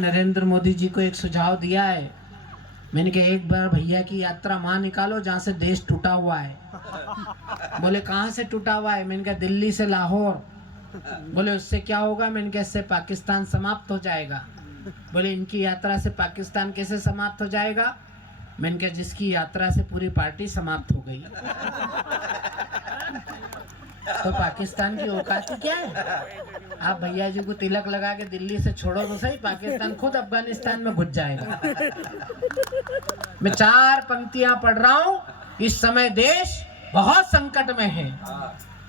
नरेंद्र मोदी जी को एक सुझाव दिया है। मैंने कहा एक बार भैया की यात्रा वहां निकालो जहाँ से देश टूटा हुआ है। बोले कहाँ से टूटा हुआ है? मैंने कहा दिल्ली से लाहौर। बोले उससे क्या होगा? मैंने कहा इससे पाकिस्तान समाप्त हो जाएगा। बोले इनकी यात्रा से पाकिस्तान कैसे समाप्त हो जाएगा? मैंने कहा जिसकी यात्रा से पूरी पार्टी समाप्त हो गई तो पाकिस्तान की औकात ही क्या है? आप भैया जी को तिलक लगा के दिल्ली से छोड़ो तो सही, पाकिस्तान खुद अफगानिस्तान में घुस जाएगा। मैं 4 पंक्तियां पढ़ रहा हूं। इस समय देश बहुत संकट में है।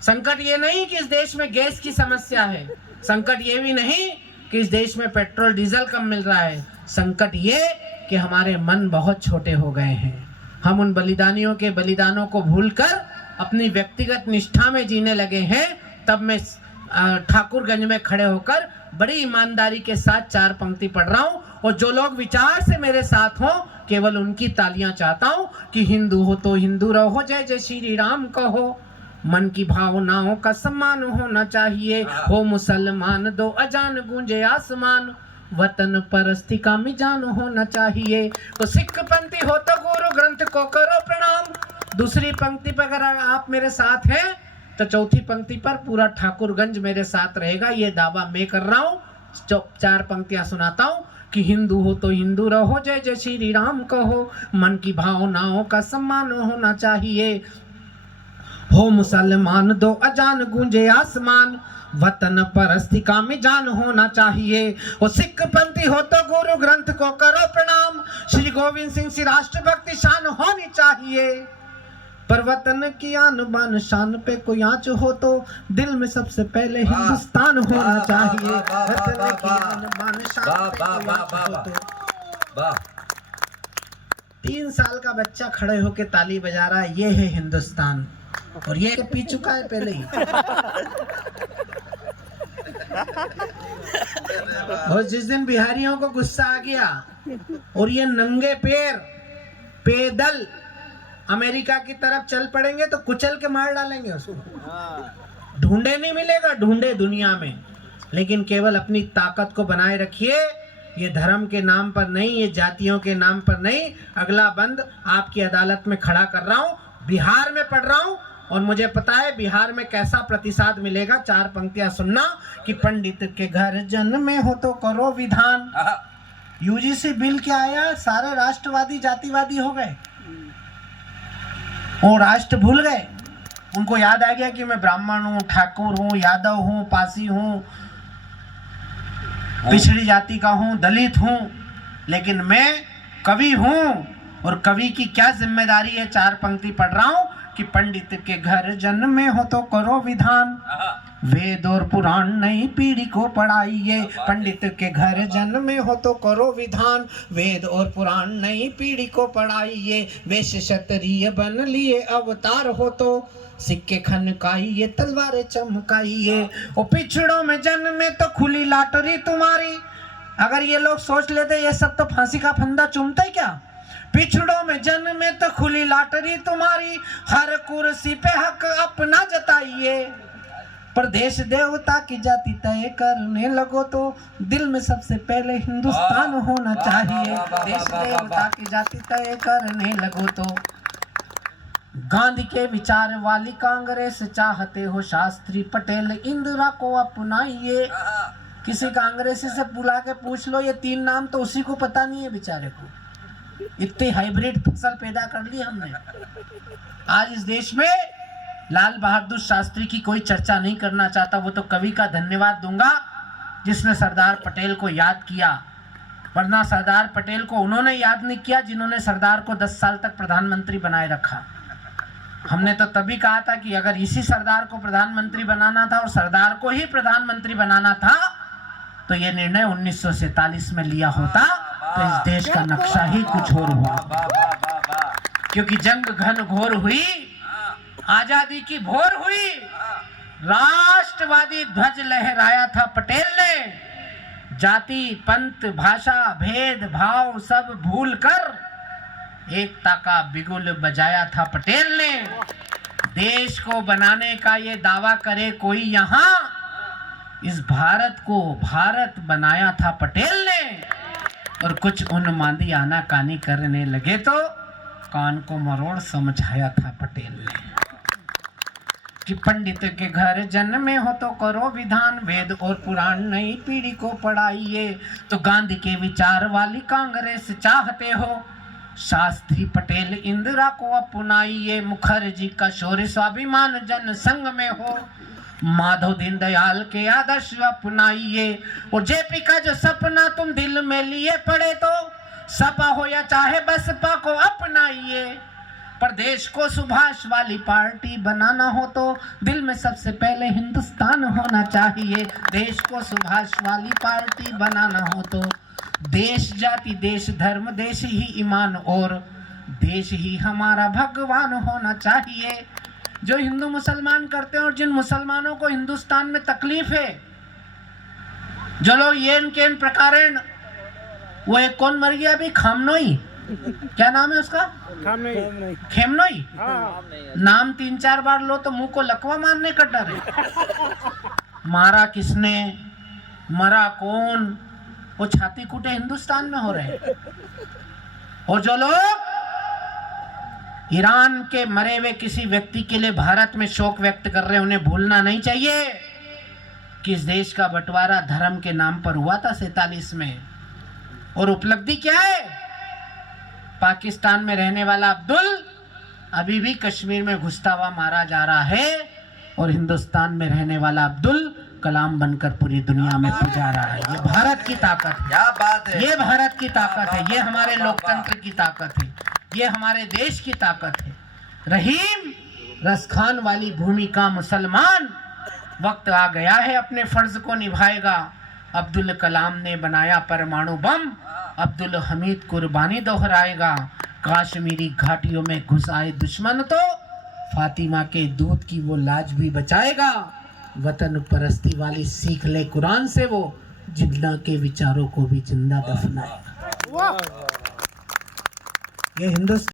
संकट ये नहीं कि इस देश में गैस की समस्या है, संकट ये भी नहीं कि इस देश में पेट्रोल डीजल कम मिल रहा है, संकट ये कि हमारे मन बहुत छोटे हो गए हैं। हम उन बलिदानियों के बलिदानों को भूलकर अपनी व्यक्तिगत निष्ठा में जीने लगे हैं। तब मैं ठाकुरगंज में खड़े होकर बड़ी ईमानदारी के साथ 4 पंक्ति पढ़ रहा हूं, और जो लोग विचार से मेरे साथ हो केवल उनकी तालियां चाहता हूं कि हिंदू हो तो हिंदू रहो, जय जय श्री राम कहो, मन की भावनाओं का सम्मान होना चाहिए, हो मुसलमान दो अजान गूंजे आसमान, वतन परस्ती का मिजान होना चाहिए, तो सिख पंथी हो तो गुरु ग्रंथ को करो प्रणाम। दूसरी पंक्ति पर अगर आप मेरे साथ हैं तो चौथी पंक्ति पर पूरा ठाकुरगंज मेरे साथ रहेगा, ये दावा मैं कर रहा हूँ। 4 पंक्तियां सुनाता हूँ कि हिंदू हो तो हिंदू रहो, जय जय श्री राम कहो, मन की भावनाओं का सम्मान होना चाहिए, हो मुसलमान दो अजान गूंजे आसमान, वतन परस्ती का मिजान होना चाहिए, वो सिख पंथी हो तो गुरु ग्रंथ को करो प्रणाम, श्री गोविंद सिंह सी राष्ट्रभक्ति शान होनी चाहिए, पर वतन की आन बान शान पे कोई आंच हो तो दिल में सबसे पहले हिंदुस्तान होना चाहिए, वतन की आन बान शान पे कोई आंच हो तो। 3 साल का बच्चा खड़े होके ताली बजा रहा है, ये है हिंदुस्तान, और ये पी चुका है पहले ही। और जिस दिन बिहारियों को गुस्सा आ गया और ये नंगे पैर पैदल अमेरिका की तरफ चल पड़ेंगे तो कुचल के मार डालेंगे उसको। ढूंढे नहीं मिलेगा, ढूंढे दुनिया में, लेकिन केवल अपनी ताकत को बनाए रखिए। ये धर्म के नाम पर नहीं, ये जातियों के नाम पर नहीं। अगला बंद आपकी अदालत में खड़ा कर रहा हूँ, बिहार में पढ़ रहा हूँ, और मुझे पता है बिहार में कैसा प्रतिसाद मिलेगा। 4 पंक्तियां सुनना कि पंडित के घर जन्मे हो तो करो विधान। यूजीसी बिल क्या आया, सारे राष्ट्रवादी जातिवादी हो गए, वो राष्ट्र भूल गए। उनको याद आ गया कि मैं ब्राह्मण हूँ, ठाकुर हूँ, यादव हूँ, पासी हूँ, पिछड़ी जाति का हूँ, दलित हूँ, लेकिन मैं कवि हूँ, और कवि की क्या जिम्मेदारी है। 4 पंक्ति पढ़ रहा हूँ कि पंडित के घर जन्मे हो तो करो विधान, वेद और पुराण नई पीढ़ी को पढ़ाइए, पंडित के घर जन्मे हो तो करो विधान, वेद और पुराण नई पीढ़ी को पढ़ाइए, वैश्य क्षत्रिय बन लिए अवतार हो तो सिक्के खनकाइए, तलवारें चमकाइए, और पिछड़ों में जन्मे तो खुली लाटरी तुम्हारी। अगर ये लोग सोच लेते ये सब तो फांसी का फंदा चूमते क्या? पिछड़ों में जन्मे तो खुली लाटरी तुम्हारी, हर कुर्सी पे हक अपना जताइए, पर देश देवता की जाति तय करने लगो तो दिल में सबसे पहले हिंदुस्तान होना चाहिए, देश देवता की जाति तय करने लगो तो। गांधी के विचार वाली कांग्रेस चाहते हो शास्त्री पटेल इंदिरा को अपनाइए। किसी कांग्रेसी से बुला के पूछ लो, ये 3 नाम तो उसी को पता नहीं है बेचारे को। इतनी हाइब्रिड फसल पैदा कर ली हमने। आज इस देश में लाल बहादुर शास्त्री की कोई चर्चा नहीं करना चाहता। वो तो कवि का धन्यवाद दूंगा जिसने सरदार पटेल को याद किया, वरना सरदार पटेल को उन्होंने याद नहीं किया जिन्होंने सरदार को 10 साल तक प्रधानमंत्री बनाए रखा। हमने तो तभी कहा था कि अगर इसी सरदार को प्रधानमंत्री बनाना था और सरदार को ही प्रधानमंत्री बनाना था तो ये निर्णय 1947 में लिया होता तो इस देश का नक्शा ही कुछ और हुआ। क्योंकि जंग घन घोर हुई, आजादी की भोर हुई, राष्ट्रवादी ध्वज लहराया था पटेल ने, जाति पंथ भाषा भेद भाव सब भूल कर एकता का बिगुल बजाया था पटेल ने। देश को बनाने का ये दावा करे कोई यहाँ, इस भारत को भारत बनाया था पटेल ने। और कुछ उन्मादी आनाकानी करने लगे तो कान को मरोड़ समझाया था पटेल ने कि पंडित के घर जन्मे हो तो करो विधान, वेद और पुराण नई पीढ़ी को पढ़ाइए। तो गांधी के विचार वाली कांग्रेस चाहते हो, शास्त्री पटेल इंदिरा को अपनाइए। मुखर्जी का शौर्य स्वाभिमान जन संघ में हो, माधव दीनदयाल के आदर्श अपनाइए। और जेपी का जो सपना तुम दिल में लिए पड़े तो सपा हो या चाहे बसपा को अपनाइए। पर देश को सुभाष वाली पार्टी बनाना हो तो दिल में सबसे पहले हिंदुस्तान होना चाहिए। देश को सुभाष वाली पार्टी बनाना हो तो देश जाति देश धर्म देश ही ईमान और देश ही हमारा भगवान होना चाहिए। जो हिंदू मुसलमान करते हैं और जिन मुसलमानों को हिंदुस्तान में तकलीफ है, जो लोग ये केन प्रकारेण, वो एक कौन मर गया अभी, खामनोई, क्या नाम है उसका, खेमनोई, नाम 3-4 बार लो तो मुंह को लकवा मारने का डर है। मारा किसने, मरा कौन, वो छाती कूटे हिंदुस्तान में हो रहे हैं। और जो लोग ईरान के मरे हुए किसी व्यक्ति के लिए भारत में शोक व्यक्त कर रहे हैं, उन्हें भूलना नहीं चाहिए कि इस देश का बंटवारा धर्म के नाम पर हुआ था 47 में। और उपलब्धि क्या है, पाकिस्तान में रहने वाला अब्दुल अभी भी कश्मीर में घुसता हुआ मारा जा रहा है और हिंदुस्तान में रहने वाला अब्दुल कलाम बनकर पूरी दुनिया में पूजा रहा है। ये भारत की ताकत है, क्या बात है, ये भारत की ताकत है, ये हमारे लोकतंत्र की ताकत है, ये हमारे देश की ताकत है। रहीम रसखान वाली भूमि का मुसलमान वक्त आ गया है अपने फर्ज को निभाएगा। अब्दुल कलाम ने बनाया परमाणु बम, अब्दुल हमीद कुर्बानी दोहराएगा। कश्मीरी घाटियों में घुस आए दुश्मन तो फातिमा के दूध की वो लाज भी बचाएगा। वतन परस्ती वाली सीख ले कुरान से, वो जिन्ना के विचारों को भी जिंदा दफनाएगा। ये हिंदुस्तान